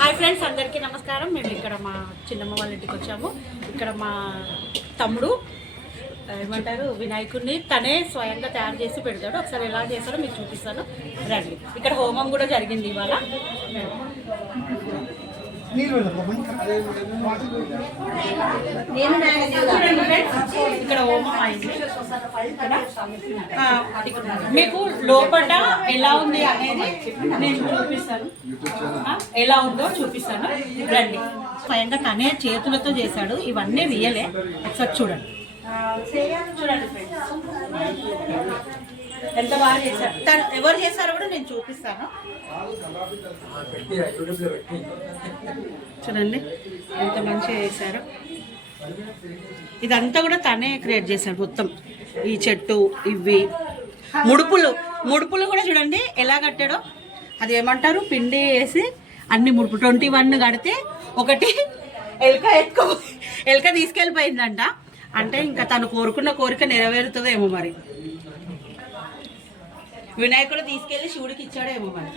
Hi friends, అందరికీ నమస్కారం. మేము ఇక్కడ మా చిన్నమ్మ వాళ్ళ ఇంటికి వచ్చాము. ఇక్కడ మా తమ్ముడు ఏమంటారు వినాయకుడిని తనే స్వయంగా తయారు చేసి పెడతాడు. ఒకసారి ఎలా చేస్తారో మీకు చూపిస్తాను రండి. ఇక్కడ హోమం కూడా జరిగింది ఇవాళ. ఇక్కడ హోమం అయింది. మీకు లోపల ఎలా ఉంది అనేది నేను చూపిస్తాను, ఎలా ఉందో చూపిస్తాను రండి. స్వయంగా తనే చేతులతో చేశాడు. ఇవన్నీ రియలే. ఒకసారి చూడండి ఎంత బాగా చేశారు. తను ఎవరు చేశారో కూడా నేను చూపిస్తాను. చూడండి ఎంత మంచిగా చేశారు. ఇదంతా కూడా తనే క్రియేట్ చేశాడు మొత్తం. ఈ చెట్టు, ఇవి ముడుపులు కూడా చూడండి ఎలా కట్టాడో. అది ఏమంటారు, పిండి వేసి అన్ని ముడుపు 21 కడితే ఒకటి ఎలుక తీసుకెళ్ళిపోయిందంట. అంటే ఇంకా తను కోరుకున్న కోరిక నెరవేరుతుందేమో మరి. వినాయకుడు తీసుకెళ్లి శివుడికి ఇచ్చాడేమో మరి.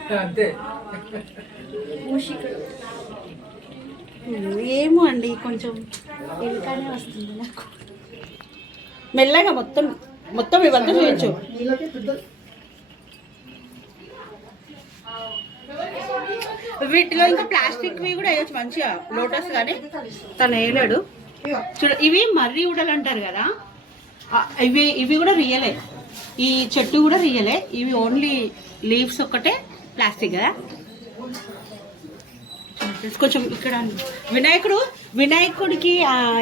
ఏమో అండి, కొంచెం ఎలుకనే వస్తుంది నాకు. మెల్లగా మొత్తం ఇవంతా చేయొచ్చు. వీటిలో ఇంకా ప్లాస్టిక్వి కూడా వేయచ్చు మంచిగా, లోటస్ కానీ తను వేయలేడు. చూడ, ఇవి మర్రి ఉడలు అంటారు కదా, ఇవి కూడా రియలే. ఈ చెట్టు కూడా రియలే. ఇవి ఓన్లీ లీవ్స్ ఒక్కటే ప్లాస్టిక్ కదా. కొంచెం ఇక్కడ వినాయకుడికి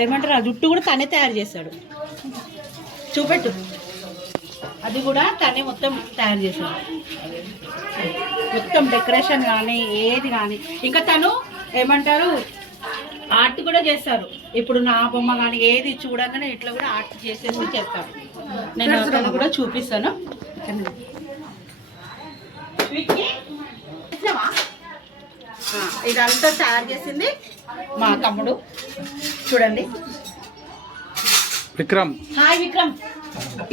ఏమంటారు, ఆ జుట్టు కూడా తనే తయారు చేశాడు. చూపెట్టు, అది కూడా తనే మొత్తం తయారు చేశాడు. మొత్తం డెకరేషన్ కానీ ఏది కానీ. ఇంకా తను ఏమంటారు, ఆర్ట్ కూడా చేస్తారు. ఇప్పుడు నా బొమ్మ కానీ ఏది చూడగానే ఇట్లా కూడా ఆర్ట్ చేసేసి చేస్తారు. నేను అతను కూడా చూపిస్తాను. ఇదంతా తయారు చేసింది మా తమ్ముడు. చూడండి విక్రమ్. హాయ్ విక్రమ్,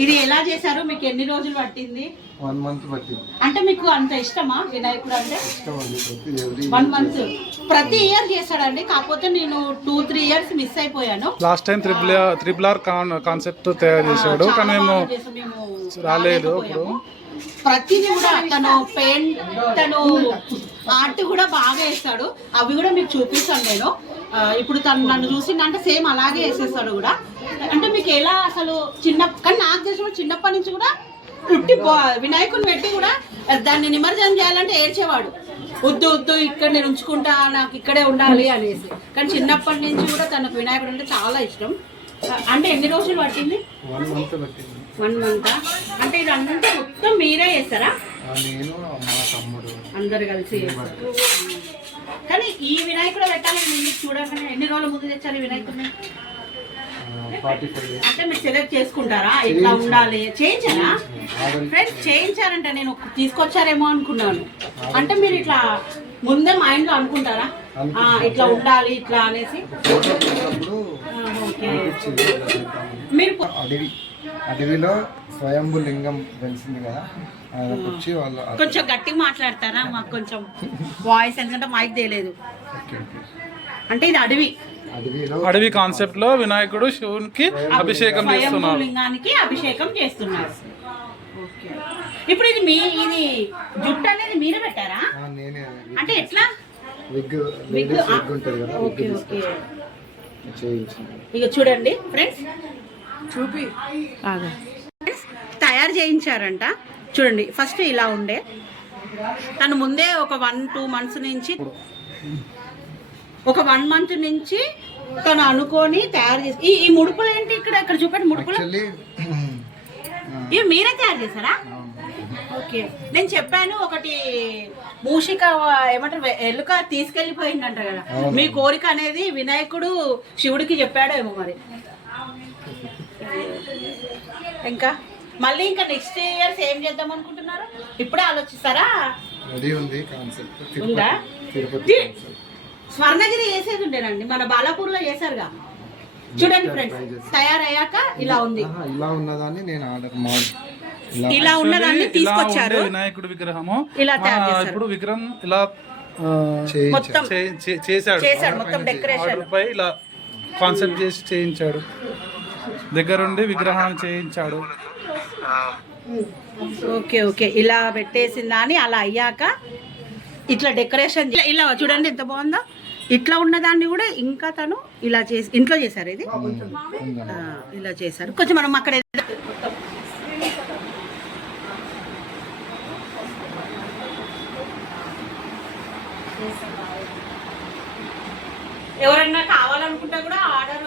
ఇది ఎలా చేశారు? మీకు ఎన్ని రోజులు పట్టింది? 1 month పట్టింది. అంటే మీకు అంత ఇష్టమా వినాయకుడు అంటే? 1 month. ప్రతి ఇయర్ చేస్తాడండి. కాకపోతే నేను 2-3 years మిస్ అయిపోయాను. Last time triple R concept తయారు చేశాడు, కానీ మేము రాలేదు. ప్రతిదీ కూడా తను ఆర్ట్ కూడా బాగా వేస్తాడు. అవి కూడా మీకు చూపిస్తాను నేను. ఇప్పుడు తను నన్ను చూసిందంటే సేమ్ అలాగే వేసేస్తాడు కూడా. అంటే మీకు ఎలా అసలు కానీ నాకు తెలిసిన చిన్నప్పటి నుంచి కూడా వినాయకుడిని పెట్టి కూడా దాన్ని నిమజ్జనం చేయాలంటే ఏడ్చేవాడు. వద్దు ఇక్కడ నేను ఉంచుకుంటా, నాకు ఇక్కడే ఉండాలి అనేసి. కానీ చిన్నప్పటి నుంచి కూడా తనకు వినాయకుడు అంటే చాలా ఇష్టం. అంటే ఎన్ని రోజులు పట్టింది? 1 month పట్టింది. 1 month. అంటే ఇదంతా మొత్తం మీరే చేస్తారా? నేను, మా తమ్ముడు అందరు కలిసి చేస్తారు. కానీ ఈ వినాయకుడు పెట్టాలని మీకు చూడగానే ఎన్ని రోజుల ముందు తెచ్చారు ఈ వినాయకుడిని? 45 days. అంటే మీరు సెలెక్ట్ చేసుకుంటారా ఇట్లా ఉండాలి? చేయించారా ఫ్రెండ్స్? చేయించారంటే నేను తీసుకొచ్చారేమో అనుకున్నాను. అంటే మీరు ఇట్లా ముందే మైండ్ లో అనుకుంటారా ఇట్లా ఉండాలి ఇట్లా అనేసి? మీరు అడవిలో స్వయంభు లింగం వెలిసింది కదా, కొంచెం గట్టిగా మాట్లాడతారా? మాకు కొంచెం వాయిస్ ఎందుకంటే మైక్ తెలియదు. అంటే ఇది అడవి కాన్సెప్ట్ లో వినాయకుడు శివునికి అభిషేకం చేస్తున్నారు, లింగానికి అభిషేకం చేస్తున్నారు. ఇప్పుడు ఇది జుట్టు అనేది మీరే పెట్టారా? అంటే ఎట్లా? ఇక చూడండి ఫ్రెండ్స్, తయారు చేయించారంట. చూడండి, ఫస్ట్ ఇలా ఉండే తను ముందే ఒక 1-2 months నుంచి తను అనుకొని తయారు చేసి ఈ ముడుపులు ఏంటి ఇక్కడ చూపండి. ముడుపులు ఇవి మీరే తయారు చేశారా? ఓకే. నేను చెప్పాను ఒకటి మూషిక ఏమంటారు, ఎలుక తీసుకెళ్ళిపోయిందంట కదా. మీ కోరిక అనేది వినాయకుడు శివుడికి చెప్పాడో ఏమో మరి. ఇంకా నెక్స్ట్ ఇయర్స్ ఏం చేద్దాం అనుకుంటున్నారు? ఇప్పుడే ఆలోచిస్తారా? ఉందా? స్వర్ణగిరి వేసేది ఉండేనండి, మన బాలాపూర్ లో చేశారుగా. చూడండి ఫ్రెండ్స్, తయారయ్యాక ఇలా ఉంది. ఇలా ఉన్నదాన్ని నేను ఆర్డర్ ఇలా ఉన్నదాన్ని ఇలా తీసుకొచ్చారు ఉండే వినాయకుడి విగ్రహము ఇలా తయారు చేశారు. ఇప్పుడు విగ్రహం ఇలా మొత్తం చేశాడు చేశాడు మొత్తం డెకరేషన్ ఆర్డర్ పై ఇలా కాన్సెప్ట్ చేసి చేయించాడు, దగ్గరుండి విగ్రహాన్ని చేయించాడు. ఓకే ఓకే ఇలా పెట్టేసిందా అని అలా అయ్యాక ఇట్లా డెకరేషన్ ఇలా చూడండి ఎంత బాగుందో. ఇట్లా ఉన్నదాన్ని కూడా ఇంకా తను ఇలా చేసి ఇంట్లో చేశారు ఇది ఇలా చేశారు. కొంచెం మనం అక్కడ ఎవరన్నా కావాలనుకుంటా కూడా ఆర్డర్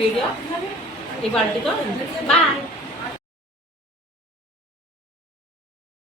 వీడియో ఇవాళతో బాయ్.